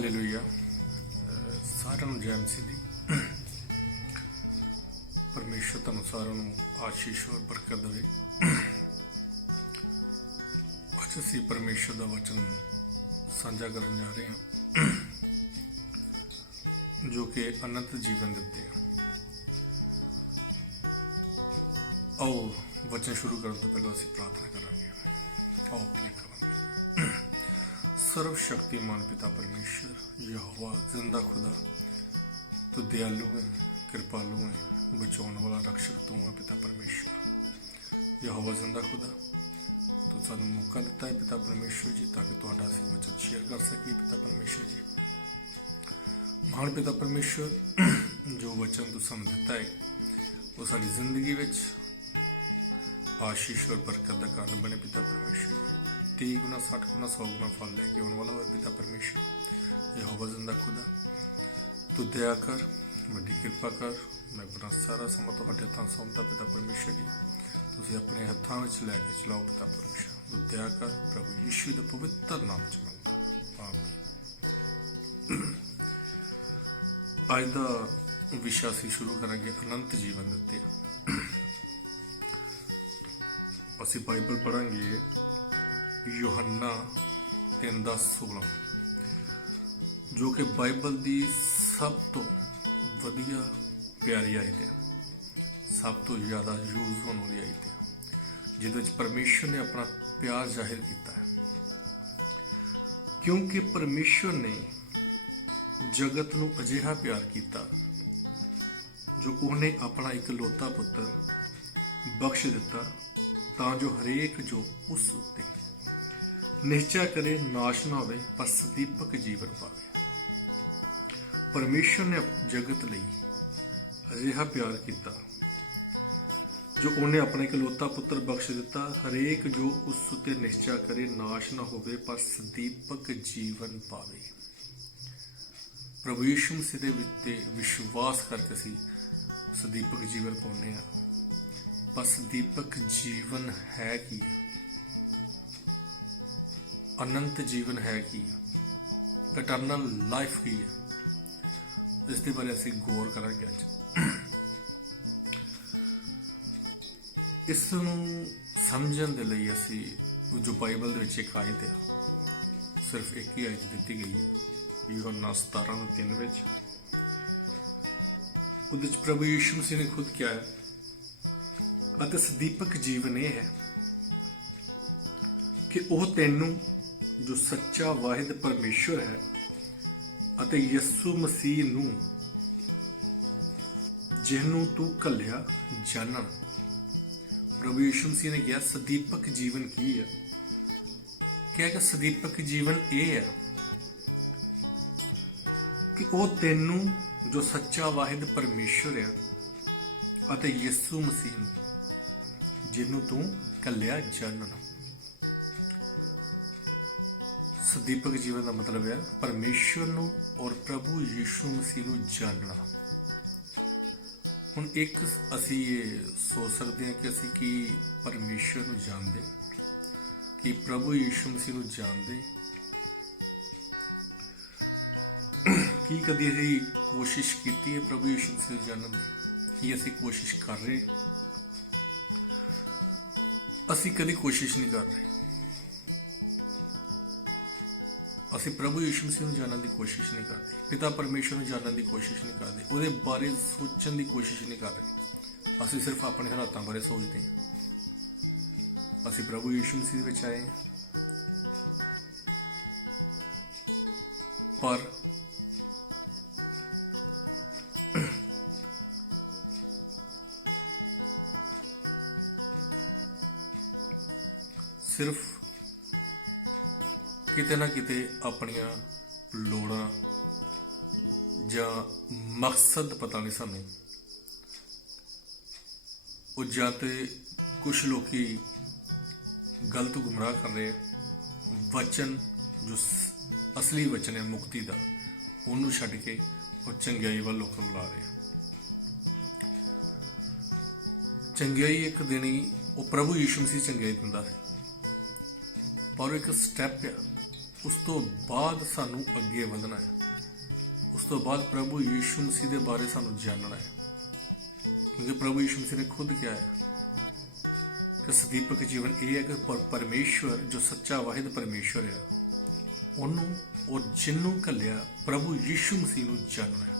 Hallelujah. ਸਾਰਿਆਂ ਨੂੰ ਜੈ ਮਸੀਹ ਦੀ। ਪਰਮੇਸ਼ਰ ਤੁਹਾਨੂੰ ਸਾਰਿਆਂ ਨੂੰ ਆਸ਼ੀਸ਼ ਔਰ ਬਰਕਤ ਦੇਵੇ। ਅੱਜ ਅਸੀਂ ਪਰਮੇਸ਼ਰ ਦਾ ਵਚਨ ਸਾਂਝਾ ਕਰਨ ਜਾ ਰਹੇ ਹਾਂ ਜੋ ਕਿ ਅਨੰਤ ਜੀਵਨ ਦਿੱਤੇ ਆ। ਆਓ ਵਚਨ ਸ਼ੁਰੂ ਕਰਨ ਤੋਂ ਪਹਿਲਾਂ ਅਸੀਂ ਪ੍ਰਾਰਥਨਾ ਕਰਾਂਗੇ। ਆਓ ਆਪਣੀਆਂ ਕਰਾਂਗੇ। सर्वशक्तिमान पिता परमेश्वर यहोवा जिंदा खुदा, तो दयालु है, कृपालु है, बचाने वाला रक्षक तू है पिता परमेश्वर। यहोवा जिंदा खुदा, तो सानू मौका दिता है पिता परमेश्वर जी, ताकि तुहाडा असीं वचन शेयर कर सकीए पिता परमेश्वर जी। महान पिता परमेश्वर, जो वचन तू सानू दिता है वो साडी जिंदगी विच आशीष और बरकत का कारण बने पिता परमेश्वर जी। 30 गुना 60 गुना 100 गुना फल लैके आने वाला हो पिता परमेश्वर। यहोवा जिंदा खुदा, तू दया कर, बड़ी कृपा कर। मैं अपना सारा समा तुहाडे हत्थां सौंपदा पिता परमेश्वर जी। तुसीं अपने हत्थां विच लैके चलाओ पिता परमेश्वर। तू दया कर, प्रभु यीशु दे पवित्र नाम च मंगदा, आमीन। अज दा विशा असीं शुरू करांगे अनंत जीवन दे उत्ते। असीं बाइबल पढ़ांगे यूहन्ना 3:16, जो कि बाइबल की सब तो वधिया प्यारी आयत है, सब तो ज़्यादा यूज होने वाली आयत है, जिहदे विच परमेश्वर ने अपना प्यार जाहिर किया है। क्योंकि परमेश्वर ने जगत नूं अजिहा प्यार किया जो उन्हें अपना इकलौता पुत्र बख्श दिता, तां जो हरेक जो उस उत्ते निश्चय करे नाश ना होवे पर सदीपक जीवन पावे। परमेश्वर ने जगत लई अजिहा प्यार किया जो उन्हें अपना इकलौता पुत्र बख्श दिता, हरेक जो उस उत्ते निश्चय करे नाश ना होवे पर सदीपक जीवन पावे। प्रभु यीशु मसीह दे विच विश्वास करके असीं सदीपक जीवन पाउने आ। पर सदीपक जीवन है की? अनंत जीवन है की? इटरनल लाइफ की है? इसके बारे असीं गौर करांगे अज। इस समझण दे लई असीं जो बाइबल दे विच एक आयत है, सिर्फ एक ही आयत दित्ती गई है, यूहन्ना 17:3 विच। उहदे विच प्रभु यीशु मसीह ने खुद क्या है, अते सदीपक जीवन यह है कि वह तैनू जो सच्चा वाहिद परमेश्वर है अते यसू मसीह नू जिन्नू तू घल्लिया जानन। प्रभु यीशु मसीह ने कहा सदीपक जीवन की है? क्या कि सदीपक जीवन यह है कि वह तैनू जो सच्चा वाहिद परमेश्वर है अते यसू मसीह जिन्नू तू घल्लिया जानन। सदीपक जीवन का मतलब है परमेश्वर नू और प्रभु यीशु मसीह नू जानना। हुण एक असी ये सोच सकते हैं कि असी की परमेश्वर नू जानते, कि प्रभु यीशु मसीह नू जानते, की कदी असी कोशिश की है प्रभु यीशु मसीह नू जानने की? की असी कोशिश कर रहे? असी कदी कोशिश नहीं कर रहे। असीं प्रभु यीशु मसीह नूं जानने की कोशिश नहीं करते, पिता परमेश्वर नूं जानने की कोशिश नहीं करते, उहदे बारे सोचने की कोशिश नहीं कर रहे। असीं सिर्फ अपने हालातों बारे सोचते हैं। असीं प्रभु यीशु मसीह विच आए, पर सिर्फ किते ना किते अपनिया लोड़ां जां मकसद पता नहीं सानू, जां ते कुछ लोग गलत गुमराह कर रहे वचन जो असली वचन है मुक्ति का, उन्होंने छड्ड के और चंगियाई वाल लोगों ला रहे। चंगियाई एक देनी, वो प्रभु यीशु मसीह चंगियाई दिंदा है, पर एक स्टैप है उस तो बाद सानू अगे वधना है, उस तो बाद प्रभु यीशु मसीह के बारे सानू जानना है। क्योंकि प्रभु यीशु मसीह ने खुद क्या है कि सदीपक जीवन ये है कि परमेश्वर जो सच्चा वाहिद परमेश्वर है उन्होंने और जिन्हों घलिया प्रभु यीशु मसीह नूं जानना है।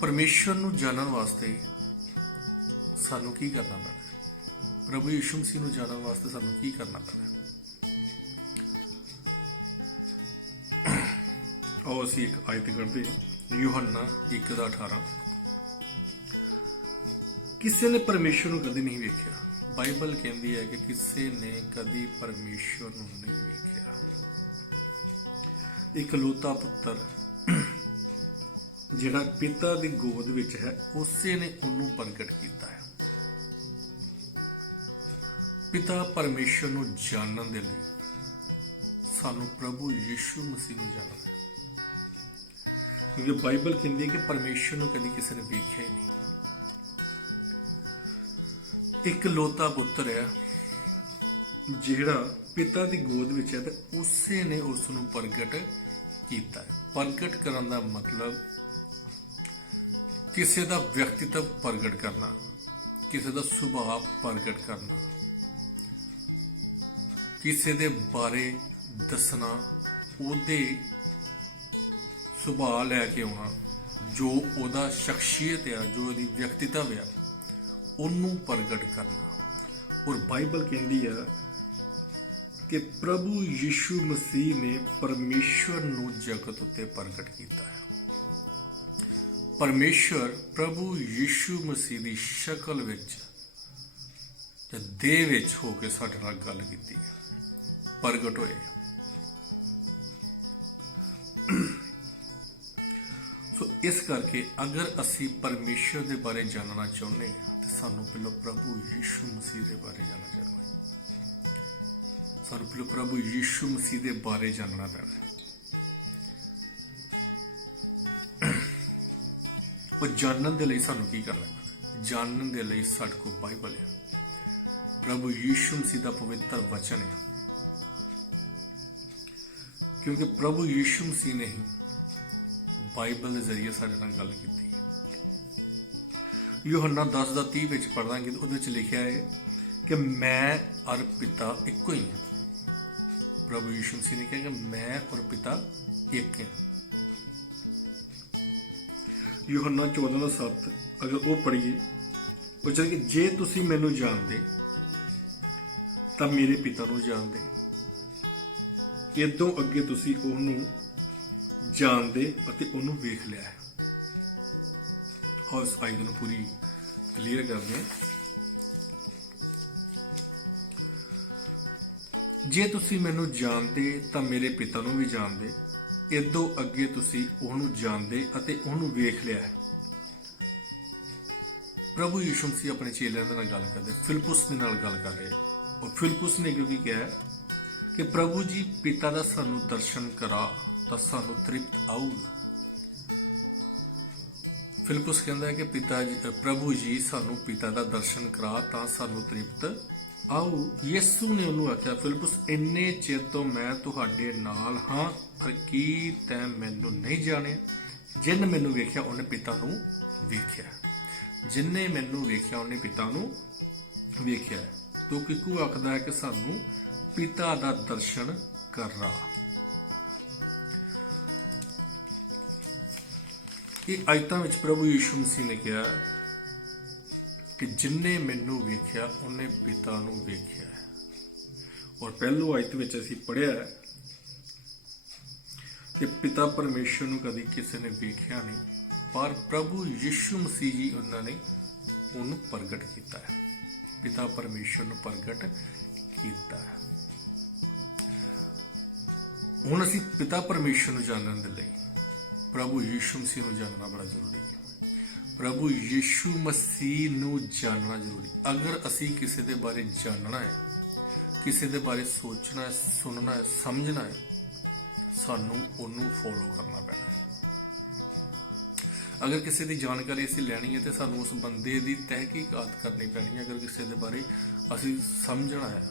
परमेश्वर नूं जानन वास्ते सानू की करना पैना है, प्रभु यीशु मसीह नूं जानन वास्ते सानू की करना पैना है। आओ असीं एक आयत करते हैं, यूहन्ना 1:18। किसी ने परमेश्वर नूं कदी नहीं वेख्या। बाइबल कहती है कि किसी ने कदी परमेश्वर नूं नहीं वेख्या। इकलौता पुत्र जिहड़ा पिता दी गोद विच है उसे ने उन्होंने प्रगट किया है। पिता परमेश्वर नूं जानन दे लई सानू प्रभु यीशु मसीह नूं जानना है। क्योंकि बाइबल कहती है कि परमेश्वर नूं कदी किसी ने वेख्या ही नहीं। इकलौता पुत्र है जिहड़ा पिता दी गोद विच है ते उसे ने उस नूं प्रगट किया है। प्रगट करन दा मतलब किसी का व्यक्तित्व प्रगट करना, किसी का सुभाव प्रगट करना, किसी के बारे दसना, उहदे सुभाव लैके आना, जो उहदा शख्सियत है, जो उहदी व्यक्तित्व है, उन्होंने प्रगट करना। और बाइबल कहती है कि प्रभु यीशु मसीह ने परमेश्वर नूं जगत उत्ते प्रगट किया है। परमेश्वर प्रभु यीशु मसीह की शक्ल विच ते देह विच होके साडे नाल गल कीती है, प्रगट होए। सो इस करके अगर असी परमेश्वर के बारे जानना चाहते हैं तो सानू पहले प्रभु यीशु मसीह के बारे जानना चाहिए। सानू पहले प्रभु यीशु मसीह के बारे जानना पैना। और जानन दे लई सानू की करना पैना? जानन दे लई साडे कोल बाइबल है, प्रभु यीशु मसीह का पवित्र वचन है। क्योंकि प्रभु यीशु मसीह ने ही बाइबल के जरिए साडे नाल गल कीती। यूहन्ना 10:30 विच पढ़ांगे तो उहदे विच लिखिया है कि मैं और पिता इक्को ही हैं। प्रभु यीशु मसीह ने कहा कि मैं और पिता एक हैं। यूहन्ना 14:7 अगर वो पढ़िए वो चल कि जे तुसी मैनू जानदे तां मेरे पिता नूं जानदे, इदों अगे तुसी ओहनूं जानदे अते ओहनूं वेख लिया है। और इस आयत नूं पूरी क्लीयर करदे हैं। जे तुसी मैनू जानदे तां मेरे पिता नूं भी जानदे, इदों अगे तुसी ओहनूं जानदे अते ओहनूं वेख लिया है। प्रभु यीशु मसीह अपने चेलियां दे नाल गल करदे, फिलिप्पुस दे नाल गल कर रहे। और फिलिप्पुस ने क्योंकि कहा कि प्रभु जी पिता दा सानू दर्शन करा तां सानू तृप्त आऊगा। फिलिप्पुस कहता है कि पिता जी प्रभु जी सानू पिता दा दर्शन करा तां सानू तृप्त आओ। यीशु ने उन्होंने आख्या, फिलिप्पुस इन्ने चिर तो मैं तुहाडे नाल हां, पर की तैं मैनू नहीं जाने? जिन मैनू वेख्या उन्हें पिता नूं वेख्या। जिन्ने मैनू वेख्या उन्हें पिता नूं वेख्या। तो किकू आखदा है कि सानू पिता दा दर्शन करा। ये आयतां विच प्रभु यीशु मसीह ने कहा कि जिन्ने मैनू वेख्या उन्हें पिता नूं वेख्या है। और पहलू आयत विच असीं पढ़िया है कि पिता परमेश्वर नूं कदी किसी ने वेख्या नहीं, पर प्रभु यीशु मसीह जी उन्होंने उन्होंने प्रगट किया है। पिता परमेश्वर नूं प्रगट किया है। हुण असीं पिता परमेश्वर नूं जानन दे लई प्रभु यीशु मसीह नूं जानना बड़ा जरूरी है। प्रभु यीशु मसीह नूं जानना जरूरी। अगर असी किसी के बारे जानना है, किसी के बारे सोचना है, सुनना है, समझना है, सानू उन्होंने फॉलो करना पैना। अगर किसी की जानकारी असीं लैनी है तो सानूं उस बंदे की तहकीकात करनी पैनी है। अगर किसी के बारे असीं समझना है,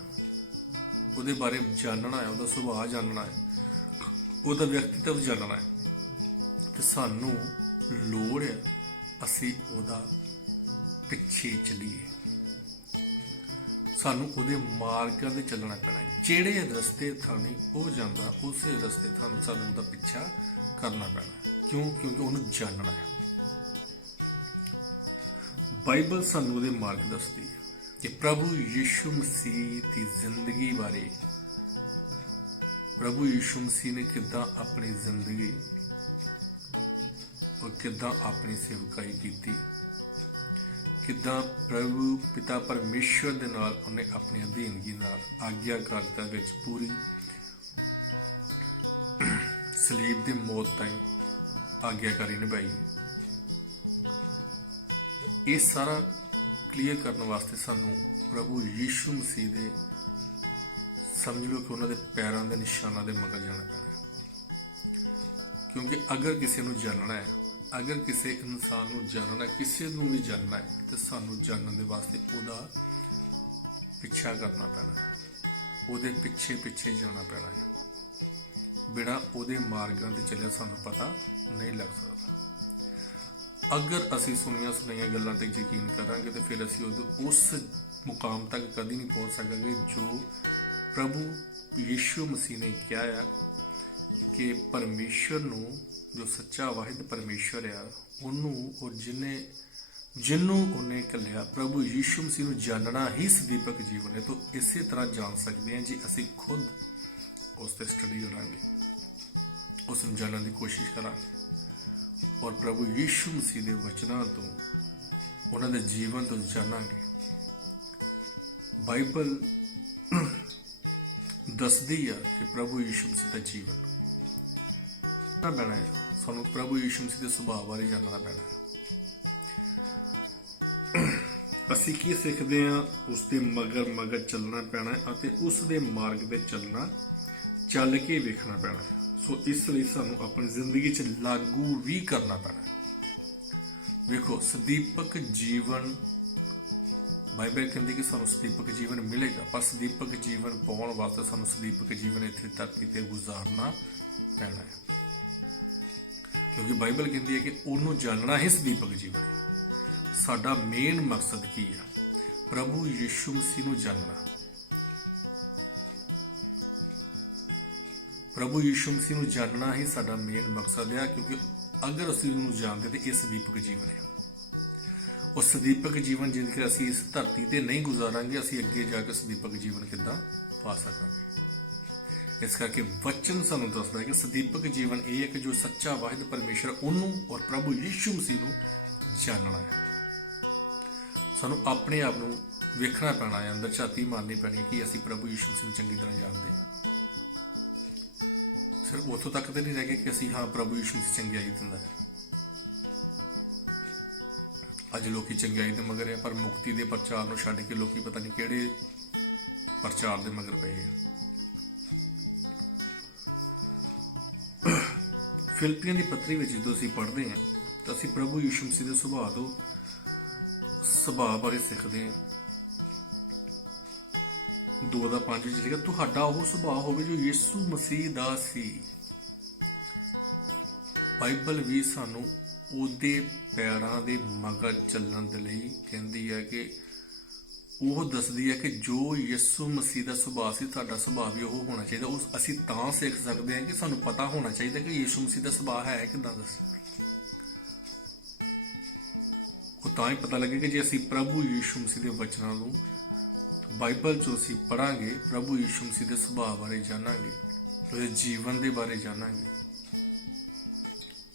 ਉਹਦੇ बारे जानना है, ਉਹਦਾ ਸੁਭਾਅ जानना है, ਉਹਦਾ व्यक्तित्व जानना है, तो सानूं लोड़ है असीं ਉਹਦਾ पिछे चलीए, सानूं ਉਹਦੇ मार्गां ते ਚੱਲਣਾ ਪੈਣਾ। ਜਿਹੜੇ रस्ते थानी ਉਹ ਜਾਂਦਾ ਉਸੇ रस्ते थानूं सानूं ਉਹਦਾ पिछा करना पैना। क्यों? क्योंकि ਉਹਨੂੰ जानना है। बाइबल सानूं ਉਹਦੇ मार्ग दसदी है कि प्रभु यीशु मसीह की जिंदगी बारे, प्रभु यीशु मसीह ने किद्दां अपनी जिंदगी और किद्दां अपनी सेवकाई की, किद्दां प्रभु पिता परमेश्वर दे नाल उन्हें अपनी अधीनगी नाल आग्याकारिता विच पूरी सलीब दी मौत ताईं आग्याकारी निभाई। ये सारा क्लीयर करने वास्ते सानू प्रभु यीशु मसीह दे समझ लो कि उन्होंने पैरों के निशानों के मगर जाना पैना। क्योंकि अगर किसी को जानना है, अगर किसी इंसान को जानना है, किसी को भी जानना है, तो सानू जानने के वास्ते उसका पिछा करना पैना, उसदे पिछे पिछे जाना पैना है। बिना उसदे मार्गां ते चलिया सानू पता नहीं लग सकता। अगर असी सुनिया सुनाइया गल्लां ते यकीन करांगे तो फिर असी उस मुकाम तक कभी नहीं पहुँच सकांगे जो प्रभु यीशु मसीह ने कहा है कि परमेश्वर नू, जो सच्चा वाहिद परमेश्वर है, उन्होंने और जिन्हों उन्हें कलिया प्रभु यीशु मसीह नू जानना ही सदीपक जीवन है। तो इस तरह जान सकते हैं जी असी खुद उस पर स्टडी करांगे, उस जानने की कोशिश करांगे और प्रभु यीशु मसीह के वचनों तो उन्होंने जीवन तो जानांगे। बाइबल दसदी है कि प्रभु यीशु मसीह का जीवन पैना है, सानू प्रभु यीशु मसीह के सुभाव बारे जानना पैना है। असी की सीखते हैं, उसके मगर मगर चलना पैना है और उसके मार्ग पर चलना, चल के वेखना पैना है। सो इसलिए सानू अपनी जिंदगी च लागू भी करना पैना। देखो सदीपक जीवन, बाइबल कहती कि सानू सदीपक जीवन मिलेगा, पर सदीपक जीवन पाने वास्ते सानू सदीपक जीवन इत्थे धरती ते गुजारना पैना है। क्योंकि बाइबल कहती है कि उन्होंने जानना ही सदीपक जीवन है। साडा मेन मकसद की है? प्रभु यीशु मसीह नू जानना। प्रभु यीशु मसीह नू जानना ही साडा मेन मकसद है। क्योंकि अगर असीं उन्होंने जानते तो यह सदीपक जीवन है। और सदीपक जीवन जिनके असीं इस धरती ते नहीं गुजारांगे, असीं अगे जाके सदीपक जीवन किद्दां पा सकांगे। इस करके वचन सानूं दसदा है कि सदीपक जीवन ये है कि जो सच्चा वाहिद परमेश्वर उन्होंने और प्रभु यीशु मसीह नू जानना है। सानूं अपने आप नूं वेखना पैना है, अंदर झाती मारनी पैनी है कि असीं प्रभु यीशु मसीह नूं चंगी तरह जानते हैं। सिर्फ उतों तक तो नहीं रह गए कि असीं हाँ प्रभु यीशु मसीह चंगियाई दिंदा है। अज लोग चंगियाई के मगर है, पर मुक्ति के प्रचार को छड्ड के लोग पता नहीं किहड़े प्रचार के मगर पे है। फिलिपियां की पत्री में जो असीं पढ़ते हैं तो असीं प्रभु यीशु मसीह के सुभाव बारे सीखते हैं। 2:5 लिखा, तुहाडा वो सुभाव होवे जो यीशु मसीह दा सी। बाइबल भी सानू ਉਹਦੇ ਪੈਰਾਂ ਦੇ ਮਗਰ ਚੱਲਣ ਦੇ ਲਈ ਕਹਿੰਦੀ ਹੈ ਕਿ ਉਹ ਦੱਸਦੀ ਹੈ ਕਿ ਜੋ ਯਿਸੂ ਮਸੀਹ ਦਾ ਸੁਭਾਅ ਸੀ, ਤੁਹਾਡਾ ਸੁਭਾਅ ਵੀ ਉਹ ਹੋਣਾ ਚਾਹੀਦਾ। ਉਸ ਅਸੀਂ ਤਾਂ ਸਿੱਖ ਸਕਦੇ ਹਾਂ ਕਿ ਸਾਨੂੰ ਪਤਾ ਹੋਣਾ ਚਾਹੀਦਾ ਕਿ ਯਿਸੂ ਮਸੀਹ ਦਾ ਸੁਭਾਅ ਹੈ ਕਿੱਦਾਂ ਦਾ। ਉਹ ਤਾਂ ਹੀ ਪਤਾ ਲੱਗੇਗਾ ਜੇ ਅਸੀਂ ਪ੍ਰਭੂ ਯਿਸੂ ਮਸੀਹ ਦੇ ਵਚਨਾਂ ਨੂੰ ਬਾਈਬਲ 'ਚੋਂ ਅਸੀਂ ਪੜ੍ਹਾਂਗੇ, ਪ੍ਰਭੂ ਯਿਸੂ ਮਸੀਹ ਦੇ ਸੁਭਾਅ ਬਾਰੇ ਜਾਣਾਂਗੇ, ਉਹਦੇ ਜੀਵਨ ਦੇ ਬਾਰੇ ਜਾਣਾਂਗੇ,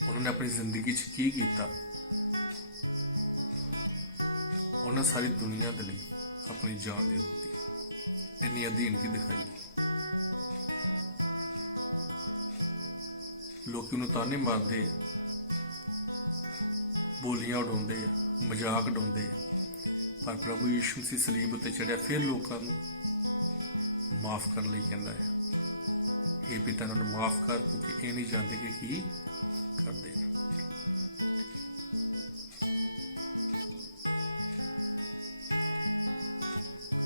उन्होंने अपनी जिंदगी की किया, उन्हें सारी दुनिया के लिए अपनी जान दे दी, इन्नी अधीन की दिखाई। लोग उन्होंने ताने मारते, बोलियां उड़ाते, मजाक उड़ाते, पर प्रभु यीशु मसीह सलीब उत्ते चढ़िया फिर लोगों को माफ़ करने लिए कहता है, हे पिता इन्होंने माफ़ कर क्योंकि ये नहीं जानते कि की करते।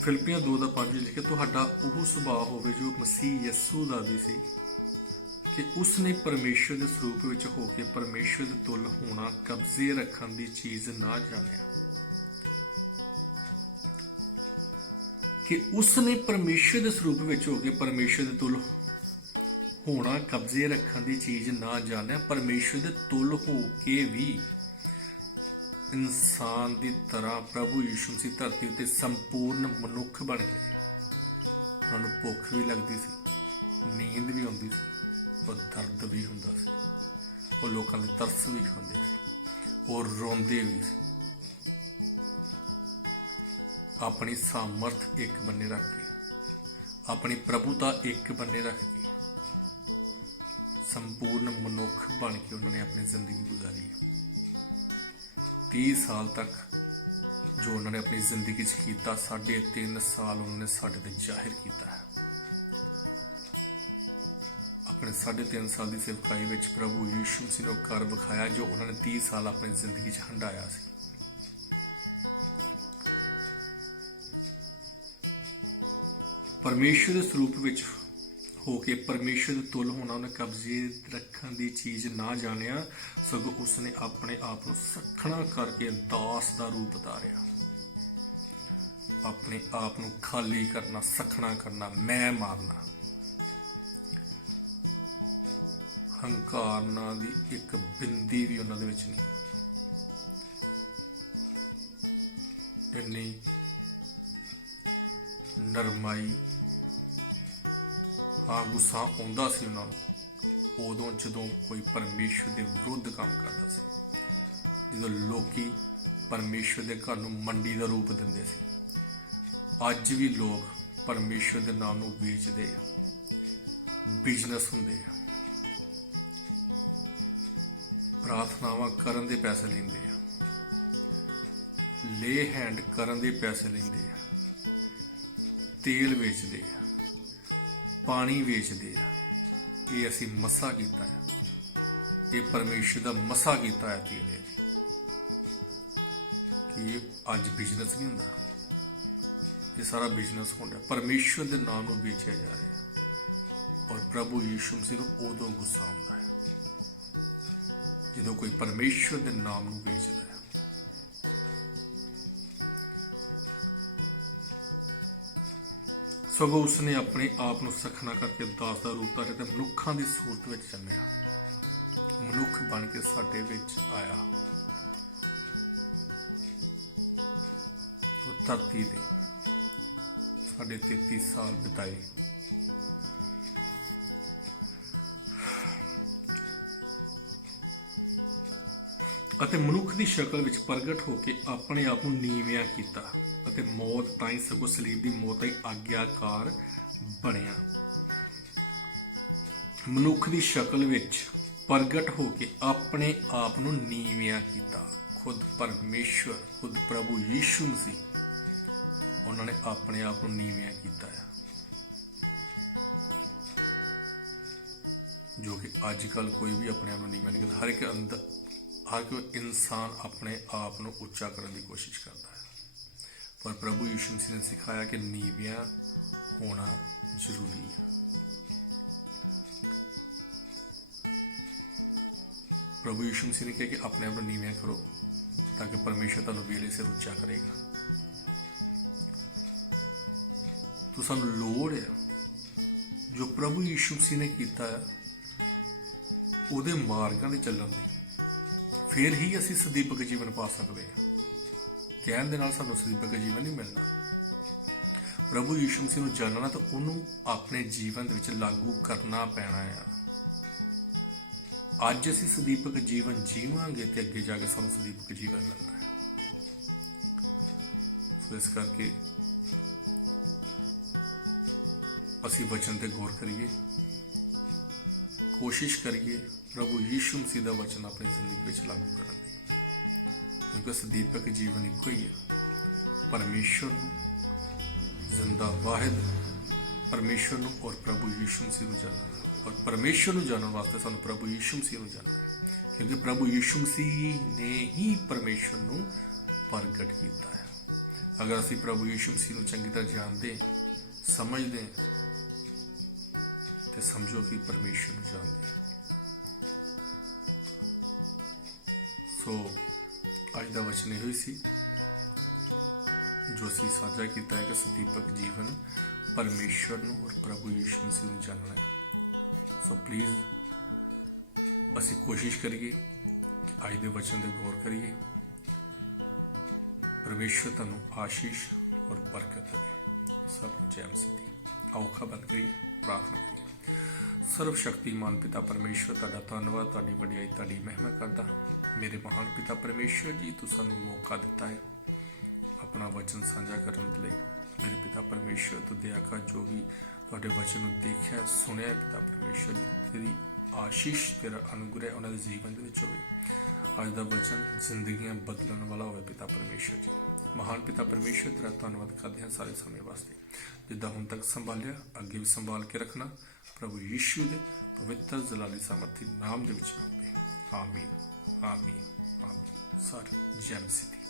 ਫਿਲਿੱਪੀਆਂ 2:5 ਲਿਖਿਆ, ਤੁਹਾਡਾ ਉਹ ਸੁਭਾਅ ਹੋਵੇ ਜੋ ਮਸੀਹ ਯਸੂ ਦਾ ਵੀ ਸੀ, ਕਿ ਉਸਨੇ ਪਰਮੇਸ਼ਰ ਦੇ ਸਰੂਪ ਵਿੱਚ ਹੋ ਕੇ ਪਰਮੇਸ਼ਰ ਦੇ ਤੁੱਲ ਹੋਣਾ ਕਬਜ਼ੇ ਰੱਖਣ ਦੀ ਚੀਜ਼ ਨਾ ਜਾਣਿਆ। ਕਿ ਉਸਨੇ ਪਰਮੇਸ਼ਰ ਦੇ ਸਰੂਪ ਵਿੱਚ ਹੋ ਕੇ ਪਰਮੇਸ਼ਰ ਦੇ ਤੁੱਲ ਹੋਣਾ ਕਬਜ਼ੇ ਰੱਖਣ ਦੀ ਚੀਜ਼ ਨਾ ਜਾਣਿਆ, ਪਰਮੇਸ਼ਰ ਦੇ ਤੁੱਲ ਹੋ ਕੇ ਵੀ ਇਨਸਾਨ ਦੀ ਤਰ੍ਹਾਂ ਪ੍ਰਭੂ ਯਿਸੂ ਮਸੀਹ ਧਰਤੀ ਉੱਤੇ ਸੰਪੂਰਨ ਮਨੁੱਖ ਬਣ ਗਏ। ਉਹਨਾਂ ਨੂੰ ਭੁੱਖ ਵੀ ਲੱਗਦੀ ਸੀ, ਨੀਂਦ ਵੀ ਆਉਂਦੀ ਸੀ, ਉਹ ਦਰਦ ਵੀ ਹੁੰਦਾ ਸੀ, ਉਹ ਲੋਕਾਂ ਦੇ ਤਰਸ ਵੀ ਖਾਂਦੇ ਸੀ, ਉਹ ਰੋਂਦੇ ਵੀ ਸੀ। ਆਪਣੀ ਸਾਮਰਥ ਇੱਕ ਬੰਨੇ ਰੱਖ ਕੇ, ਆਪਣੀ ਪ੍ਰਭੂਤਾ ਇੱਕ ਬੰਨੇ ਰੱਖ ਕੇ ਸੰਪੂਰਨ ਮਨੁੱਖ ਬਣ ਕੇ ਉਹਨਾਂ ਨੇ ਆਪਣੀ ਜ਼ਿੰਦਗੀ ਗੁਜ਼ਾਰੀ। 30 ਸਾਲ ਤੱਕ ਜੋ ਉਹਨਾਂ ਨੇ ਆਪਣੀ ਜ਼ਿੰਦਗੀ 'ਚ ਕੀਤਾ, 3.5 ਸਾਲ ਉਹਨਾਂ ਨੇ ਸਾਡੇ ਤੇ ਜ਼ਾਹਿਰ ਕੀਤਾ ਹੈ। ਆਪਣੇ 3.5 ਸਾਲ ਦੀ ਸੇਵਕਾਈ ਵਿੱਚ ਪ੍ਰਭੂ ਯਿਸੂ ਮਸੀਹ ਨੂੰ ਕਰ ਵਿਖਾਇਆ ਜੋ ਉਹਨਾਂ ਨੇ 30 ਸਾਲ ਆਪਣੀ ਜ਼ਿੰਦਗੀ 'ਚ ਹੰਢਾਇਆ ਸੀ। ਪਰਮੇਸ਼ਰ ਦੇ ਸਰੂਪ ਵਿੱਚ ਹੋ ਕੇ ਪਰਮੇਸ਼ਰ ਦੇ ਤੁੱਲ ਹੋਣਾ ਉਹਨੇ ਕਬਜ਼ੇ ਰੱਖਣ ਦੀ ਚੀਜ਼ ਨਾ ਜਾਣਿਆ, ਸਗੋਂ ਉਸਨੇ ਆਪਣੇ ਆਪ ਨੂੰ ਸੱਖਣਾ ਕਰਕੇ ਦਾਸ ਦਾ ਰੂਪ ਧਾਰਿਆ। ਆਪਣੇ ਆਪ ਨੂੰ ਖਾਲੀ ਕਰਨਾ, ਸੱਖਣਾ ਕਰਨਾ, ਮੈਂ ਮਾਰਨਾ, ਹੰਕਾਰ ਨਾਂ ਦੀ ਇੱਕ ਬਿੰਦੀ ਵੀ ਉਹਨਾਂ ਦੇ ਵਿੱਚ ਨਹੀਂ। ਇੰਨੀ ਨਰਮਾਈ, ਹਾਂ ਗੁੱਸਾ ਆਉਂਦਾ ਸੀ ਉਹਨਾਂ ਨੂੰ ਉਦੋਂ ਜਦੋਂ ਕੋਈ ਪਰਮੇਸ਼ਰ ਦੇ ਵਿਰੁੱਧ ਕੰਮ ਕਰਦਾ ਸੀ, ਜਦੋਂ ਲੋਕੀ ਪਰਮੇਸ਼ਰ ਦੇ ਘਰ ਨੂੰ ਮੰਡੀ ਦਾ ਰੂਪ ਦਿੰਦੇ ਸੀ। ਅੱਜ ਵੀ ਲੋਕ ਪਰਮੇਸ਼ਰ ਦੇ ਨਾਮ ਨੂੰ ਵੇਚਦੇ ਆ, ਬਿਜ਼ਨਸ ਹੁੰਦੇ ਆ, ਪ੍ਰਾਰਥਨਾਵਾਂ ਕਰਨ ਦੇ ਪੈਸੇ ਲੈਂਦੇ ਆ, ਲੇ ਹੈਂਡ ਕਰਨ ਦੇ ਪੈਸੇ ਲੈਂਦੇ ਆ, ਤੇਲ ਵੇਚਦੇ ਆ, ਪਾਣੀ ਵੇਚਦੇ ਆ। ਇਹ ਅਸੀਂ ਮਸਾ ਕੀਤਾ ਹੈ, ਇਹ ਪਰਮੇਸ਼ਰ ਦਾ ਮਸਾ ਕੀਤਾ ਹੈ ਤੇਲ ਹੈ ਕਿ ਅੱਜ ਬਿਜ਼ਨਸ ਨਹੀਂ ਹੁੰਦਾ, ਇਹ ਸਾਰਾ ਬਿਜ਼ਨਸ ਹੁੰਦਾ। ਪਰਮੇਸ਼ਰ ਦੇ ਨਾਮ ਨੂੰ ਵੇਚਿਆ ਜਾ ਰਿਹਾ ਔਰ ਪ੍ਰਭੂ ਯਿਸੂ ਮਸੀਹ ਨੂੰ ਉਦੋਂ ਗੁੱਸਾ ਆਉਂਦਾ ਹੈ ਜਦੋਂ ਕੋਈ ਪਰਮੇਸ਼ਰ ਦੇ ਨਾਮ ਨੂੰ ਵੇਚਦਾ ਹੈ। ਸਗੋਂ ਉਸਨੇ ਆਪਣੇ ਆਪ ਨੂੰ ਸੱਖਣਾ ਕਰਕੇ ਦਾਸ ਦਾ ਰੂਪ ਧਾਰਿਆ ਤੇ ਮਨੁੱਖਾਂ ਦੀ ਸੂਰਤ ਵਿੱਚ ਜੰਮਿਆ, ਮਨੁੱਖ ਬਣ ਕੇ ਸਾਡੇ ਵਿੱਚ ਆਇਆ। ਉਹ ਧਰਤੀ ਤੇ ਸਾਡੇ 33 ਸਾਲ ਬਿਤਾਏ। ਅਤੇ ਮਨੁੱਖ ਦੀ ਸ਼ਕਲ ਵਿੱਚ ਪ੍ਰਗਟ ਹੋ ਕੇ ਆਪਣੇ ਆਪ ਨੂੰ ਨੀਵਿਆਂ ਕੀਤਾ ਅਤੇ ਮੌਤ ਤਾਈਂ, ਸਗੋਂ ਸਲੀਬ ਦੀ ਮੌਤ ਤਾਈਂ ਆਗਿਆਕਾਰ ਬਣਿਆ। ਮਨੁੱਖ ਦੀ ਸ਼ਕਲ ਵਿੱਚ ਪ੍ਰਗਟ ਹੋ ਕੇ ਆਪਣੇ ਆਪ ਨੂੰ ਨੀਵਿਆਂ ਕੀਤਾ। ਖੁਦ ਪਰਮੇਸ਼ਵਰ, ਖੁਦ ਪ੍ਰਭੂ ਯਿਸੂ ਮਸੀਹ, ਉਹਨਾਂ ਨੇ ਆਪਣੇ ਆਪ ਨੂੰ ਨੀਵਿਆਂ ਕੀਤਾ ਹੈ, ਜੋ ਕਿ ਅੱਜ ਕੱਲ ਕੋਈ ਵੀ ਆਪਣੇ ਆਪ ਨੂੰ ਨੀਵਿਆਂ ਨਹੀਂ ਕਰਦਾ। ਹਰ ਇੱਕ ਇਨਸਾਨ ਆਪਣੇ ਆਪ ਨੂੰ ਉੱਚਾ ਕਰਨ ਦੀ ਕੋਸ਼ਿਸ਼ ਕਰਦਾ ਹੈ, ਪਰ ਪ੍ਰਭੂ ਯਿਸੂ ਮਸੀਹ ਨੇ ਸਿਖਾਇਆ ਕਿ ਨੀਵਿਆਂ ਹੋਣਾ ਜ਼ਰੂਰੀ ਹੈ। ਪ੍ਰਭੂ ਯਿਸੂ ਮਸੀਹ ਨੇ ਕਿਹਾ ਕਿ ਆਪਣੇ ਆਪ ਨੂੰ ਨੀਵਿਆਂ ਕਰੋ ਤਾਂ ਕਿ ਪਰਮੇਸ਼ਰ ਤੁਹਾਨੂੰ ਵੇਲੇ ਸਿਰ ਉੱਚਾ ਕਰੇਗਾ। तो ਸਾਨੂੰ ਲੋੜ ਹੈ ਜੋ ਪ੍ਰਭੂ ਯਿਸੂ ਮਸੀਹ ਨੇ ਕੀਤਾ ਹੈ ਉਹਦੇ ਮਾਰਗਾਂ ਤੇ ਚੱਲਣ ਦੀ, ਫਿਰ ਹੀ ਅਸੀਂ ਸਦੀਪਕ ਜੀਵਨ ਪਾ ਸਕਦੇ ਹਾਂ। ਕਹਿਣ ਦੇ ਨਾਲ ਸਾਨੂੰ ਸਦੀਪਕ ਜੀਵਨ ਨਹੀਂ ਮਿਲਣਾ। ਪ੍ਰਭੂ ਯਿਸੂ ਮਸੀਹ ਨੂੰ ਜਾਣਨਾ ਤਾਂ ਉਹਨੂੰ ਆਪਣੇ ਜੀਵਨ ਦੇ ਵਿੱਚ ਲਾਗੂ ਕਰਨਾ ਪੈਣਾ ਹੈ। ਅੱਜ ਅਸੀਂ ਸਦੀਪਕ ਜੀਵਨ ਜੀਵਾਂਗੇ ਤੇ ਅੱਗੇ ਜਾ ਕੇ ਸਾਨੂੰ ਸਦੀਪਕ ਜੀਵਨ ਮਿਲਣਾ ਹੈ। ਸੋ ਇਸ ਕਰਕੇ ਅਸੀਂ ਵਚਨ ਤੇ ਗੌਰ ਕਰੀਏ, ਕੋਸ਼ਿਸ਼ ਕਰੀਏ ਪ੍ਰਭੂ ਯਿਸੂ ਮਸੀਹ ਦਾ ਵਚਨ ਆਪਣੀ ਜ਼ਿੰਦਗੀ ਵਿੱਚ ਲਾਗੂ ਕਰਨ ਦੀ, ਕਿਉਂਕਿ ਸਦੀਪਕ ਜੀਵਨ ਇੱਕੋ ਹੀ ਹੈ। ਪਰਮੇਸ਼ਰ ਨੂੰ, ਜ਼ਿੰਦਾ ਵਾਹਿਦ ਪਰਮੇਸ਼ਰ ਨੂੰ ਔਰ ਪ੍ਰਭੂ ਯਿਸੂ ਮਸੀਹ ਨੂੰ ਜਾਣਨਾ, ਔਰ ਪਰਮੇਸ਼ਰ ਨੂੰ ਜਾਣਨ ਵਾਸਤੇ ਸਾਨੂੰ ਪ੍ਰਭੂ ਯਿਸੂ ਮਸੀਹ ਨੂੰ ਜਾਣਨਾ ਹੈ, ਕਿਉਂਕਿ ਪ੍ਰਭੂ ਯਿਸੂ ਮਸੀਹ ਨੇ ਹੀ ਪਰਮੇਸ਼ਰ ਨੂੰ ਪ੍ਰਗਟ ਕੀਤਾ ਹੈ। अगर असी प्रभु यीशु मसीह नूं चंगी तरह जानते समझते तो समझो कि परमेश्वर नूं जानते। सो अज का वचन यही सी जो असी साझा किया है कि सदीपक जीवन परमेश्वर नूं और प्रभु यीशु मसीह नूं जानना है। सो प्लीज़ असी कोशिश करिए कि अज के वचन पर गौर करिए। परमेश्वर तुहानूं आशीष और बरकत दे। सब जय मसीह दी। आओ अखां बंद करिए, प्रार्थना करिए। सर्वशक्तिमान पिता परमेश्वर तुहाडा धन्नवाद, तुहाडी वडियाई, तुहाडी महिमा करदा। मेरे महान पिता परमेश्वर जी, तू सानूं मौका दिता है अपना वचन साझा करने के लिए। मेरे पिता परमेश्वर तू दया कर, जो भी तुहाडे वचन नूं देखिया सुनिया पिता परमेश्वर जी, तेरी आशीष तेरा अनुग्रह उन्होंने जीवन के होवे। अज का वचन जिंदगियां बदलने वाला होवे पिता परमेश्वर जी। महान पिता परमेश्वर तेरा धन्नवाद करते हैं सारे समय वास्ते, जिदा हुण तक संभालिया अगे भी संभाल के रखना। प्रभु यीशु के पवित्र जलाली सामर्थी नाम दे विच मंगदे, आमीन आमीन आमीन। सारे जय मसीह दी।